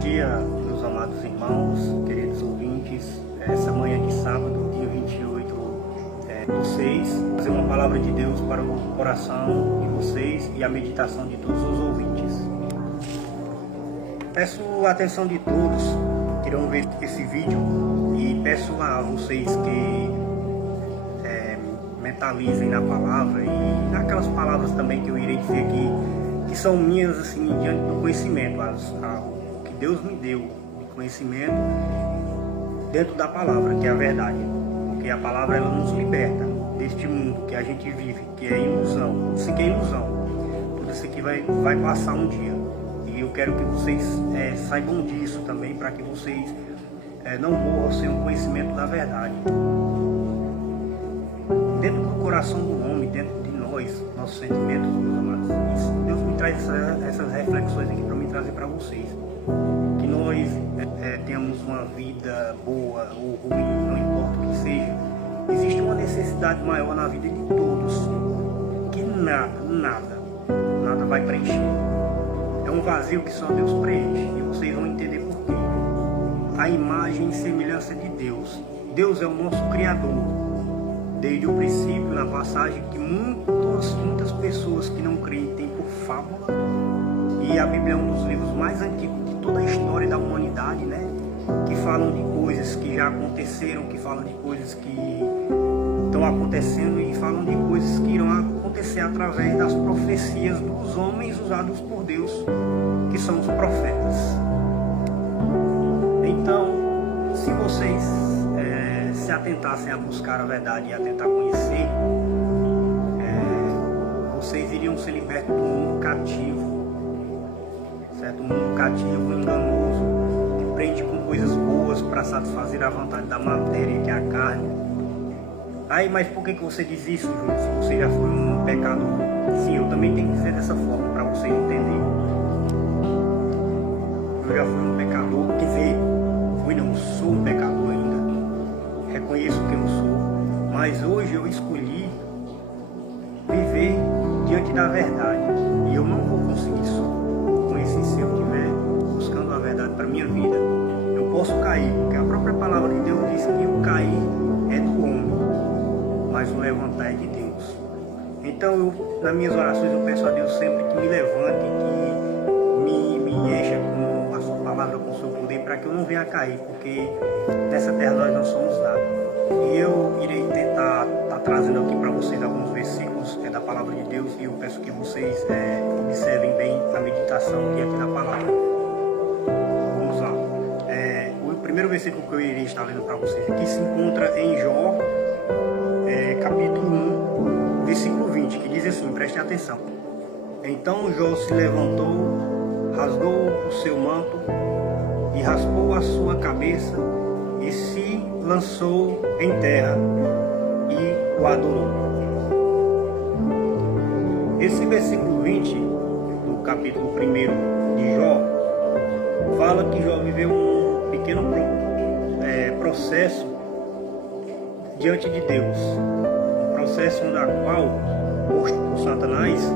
dia, meus amados irmãos, queridos ouvintes. Essa manhã de sábado, dia 28 do 6, fazer uma palavra de Deus para o coração de vocês e a meditação de todos os ouvintes. Peço a atenção de todos que irão ver esse vídeo e peço a vocês que mentalizem na palavra e naquelas palavras também que eu irei dizer aqui, que são minhas assim, diante do conhecimento, o que Deus me deu de conhecimento dentro da palavra, que é a verdade. Porque a palavra ela nos liberta deste mundo que a gente vive, que é ilusão. Isso aqui é ilusão. Tudo isso aqui vai passar um dia. E eu quero que vocês saibam disso também, para que vocês não morram sem o conhecimento da verdade. Dentro do coração do homem, dentro de nós, nossos sentimentos, meus amados, isso, Deus me traz essas reflexões aqui para me trazer para vocês. Que nós tenhamos uma vida boa ou ruim, não importa o que seja, existe uma necessidade maior na vida de todos, que nada vai preencher. É um vazio que só Deus preenche, e vocês vão entender por quê. A imagem e semelhança de Deus. Deus é o nosso Criador. Desde o princípio, na passagem que muitas pessoas que não creem têm por fábula, e a Bíblia é um dos livros mais antigos de toda a história da humanidade, né? Que falam de coisas que já aconteceram, que falam de coisas que estão acontecendo e falam de coisas que irão acontecer através das profecias dos homens usados por Deus, que são os profetas. Então, se vocês se atentassem a buscar a verdade e a tentar conhecer, vocês iriam ser libertos do mundo cativo, certo? Um mundo cativo, enganoso, que prende com coisas boas para satisfazer a vontade da matéria, que é a carne. Aí, mas por que você diz isso, Júlio? Se você já foi um pecador? Sim, eu também tenho que dizer dessa forma, para vocês entenderem. Eu já fui um pecador, quer dizer, sou um pecador ainda. Reconheço que eu sou, mas hoje eu escolhi viver diante da verdade, e eu não vou conseguir só com esse se eu estiver buscando a verdade para minha vida. Eu posso cair, porque a própria palavra de Deus diz que o cair é do homem, mas o levantar é de Deus. Então nas minhas orações eu peço a Deus sempre que me levante, que me encha com a sua palavra, com o seu poder, para que eu não venha a cair, porque nessa terra nós não somos nada. E eu irei tentar estar trazendo aqui para vocês alguns versículos da palavra de Deus, e eu peço que vocês observem bem a meditação diante da palavra. Vamos lá. O primeiro versículo que eu irei estar lendo para vocês aqui se encontra em Jó, capítulo 1, versículo 20, que diz assim, prestem atenção. Então Jó se levantou, rasgou o seu manto e raspou a sua cabeça e se lançou em terra e o adorou. Esse versículo 20 do capítulo 1 de Jó fala que Jó viveu um pequeno processo diante de Deus, um processo no qual posto por Satanás,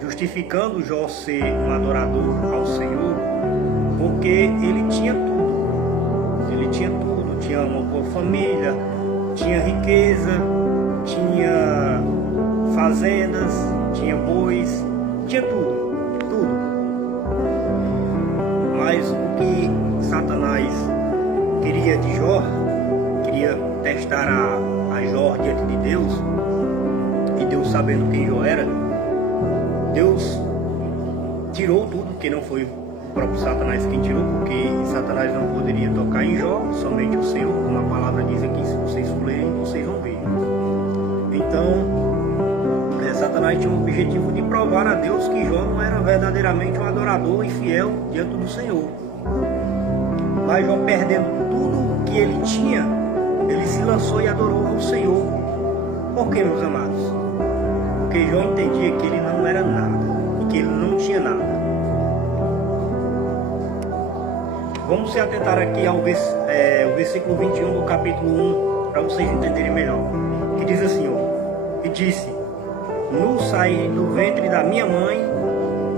justificando Jó ser um adorador ao Senhor, porque ele tinha tudo. Ele tinha tudo, tinha uma boa família, tinha riqueza, tinha fazendas, tinha bois, tinha tudo. Mas o que Satanás queria de Jó, queria testar a Jó diante de Deus, e Deus sabendo quem Jó era, Deus tirou tudo, que não foi o próprio Satanás quem tirou, porque Satanás não poderia tocar em Jó, somente o Senhor, como a palavra diz aqui, se vocês lerem, vocês vão ver. Então, Satanás tinha o objetivo de provar a Deus que Jó não era verdadeiramente um adorador e fiel diante do Senhor. Mas Jó, perdendo tudo que ele tinha, ele se lançou e adorou ao Senhor. Por quê, meus amados? Porque Jó entendia que ele não era nada e que ele não tinha nada. Vamos se atentar aqui ao versículo 21 do capítulo 1, para vocês entenderem melhor. Que diz assim, e disse: Nu saí do ventre da minha mãe,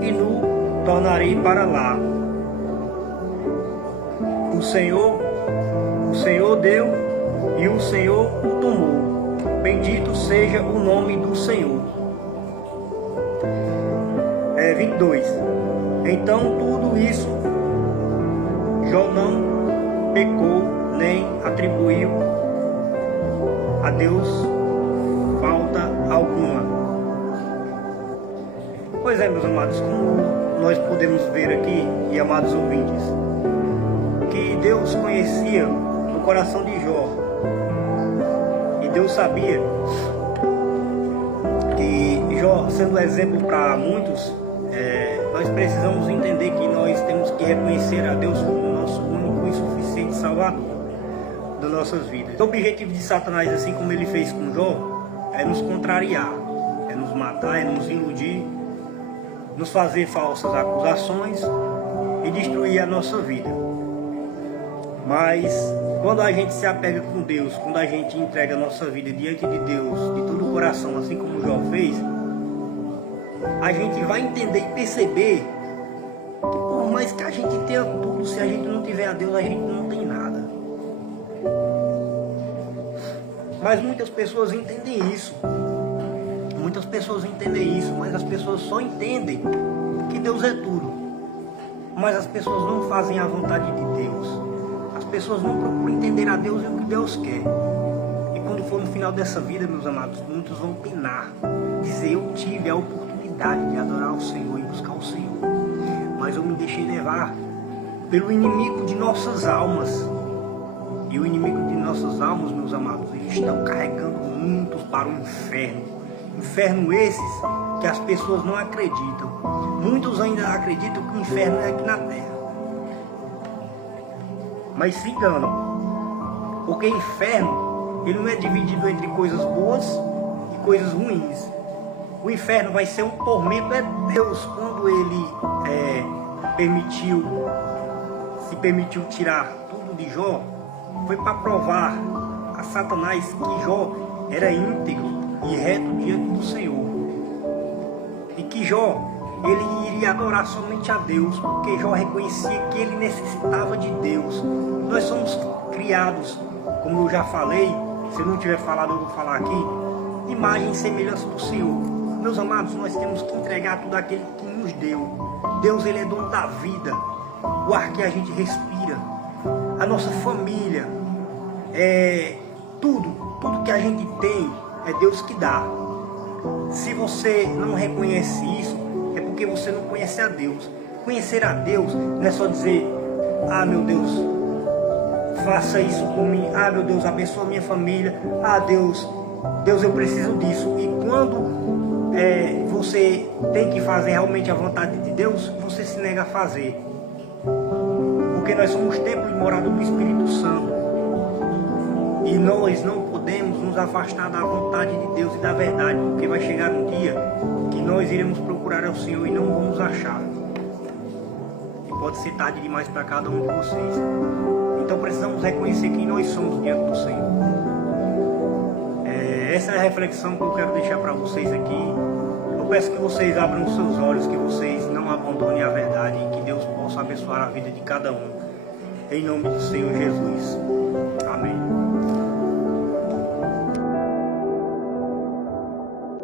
e nu tornarei para lá. O Senhor deu e o Senhor o tomou. Bendito seja o nome do Senhor. 22. Então tudo isso Jó não pecou nem atribuiu a Deus falta alguma. Pois é, meus amados, como nós podemos ver aqui, e amados ouvintes, que Deus conhecia o coração de Jó, e Deus sabia que Jó, sendo exemplo para muitos, nós precisamos entender que nós temos que reconhecer a Deus como nosso único e suficiente Salvador das nossas vidas. O objetivo de Satanás, assim como ele fez com Jó, é nos contrariar, é nos matar, é nos iludir, nos fazer falsas acusações e destruir a nossa vida. Mas quando a gente se apega com Deus, quando a gente entrega a nossa vida diante de Deus de todo o coração, assim como Jó fez, a gente vai entender e perceber que por mais que a gente tenha tudo, se a gente não tiver a Deus, a gente não tem nada. Mas muitas pessoas entendem isso. Muitas pessoas entendem isso, mas as pessoas só entendem que Deus é tudo. Mas as pessoas não fazem a vontade de Deus. As pessoas não procuram entender a Deus e o que Deus quer. E quando for no final dessa vida, meus amados, muitos vão penar, dizer: eu tive a oportunidade de adorar o Senhor e buscar o Senhor, mas eu me deixei levar pelo inimigo de nossas almas. E o inimigo de nossas almas, meus amados, eles estão carregando muitos para o inferno. Inferno esses que as pessoas não acreditam. Muitos ainda acreditam que o inferno é aqui na terra, mas se enganam, porque inferno, ele não é dividido entre coisas boas e coisas ruins. O inferno vai ser um tormento. É Deus, quando ele se permitiu tirar tudo de Jó, foi para provar a Satanás que Jó era íntegro e reto diante do Senhor, e que Jó, ele iria adorar somente a Deus, porque Jó reconhecia que ele necessitava de Deus. Nós somos criados, como eu já falei, se eu não tiver falado eu vou falar aqui, imagem e semelhança do Senhor. Meus amados, nós temos que entregar tudo aquilo que nos deu. Deus, ele é dono da vida, o ar que a gente respira, a nossa família, tudo que a gente tem é Deus que dá. Se você não reconhece isso, é porque você não conhece a Deus. Conhecer a Deus não é só dizer: ah, meu Deus, faça isso por mim, ah, meu Deus, abençoa a minha família, ah, Deus, eu preciso disso. E quando você tem que fazer realmente a vontade de Deus, você se nega a fazer, porque nós somos templo e morada do Espírito Santo, e nós não podemos nos afastar da vontade de Deus e da verdade, porque vai chegar um dia que nós iremos procurar ao Senhor e não vamos achar, e pode ser tarde demais para cada um de vocês. Então precisamos reconhecer quem nós somos diante do Senhor. Essa é a reflexão que eu quero deixar para vocês aqui. Eu peço que vocês abram os seus olhos, que vocês não abandonem a verdade, e que Deus possa abençoar a vida de cada um, em nome do Senhor Jesus.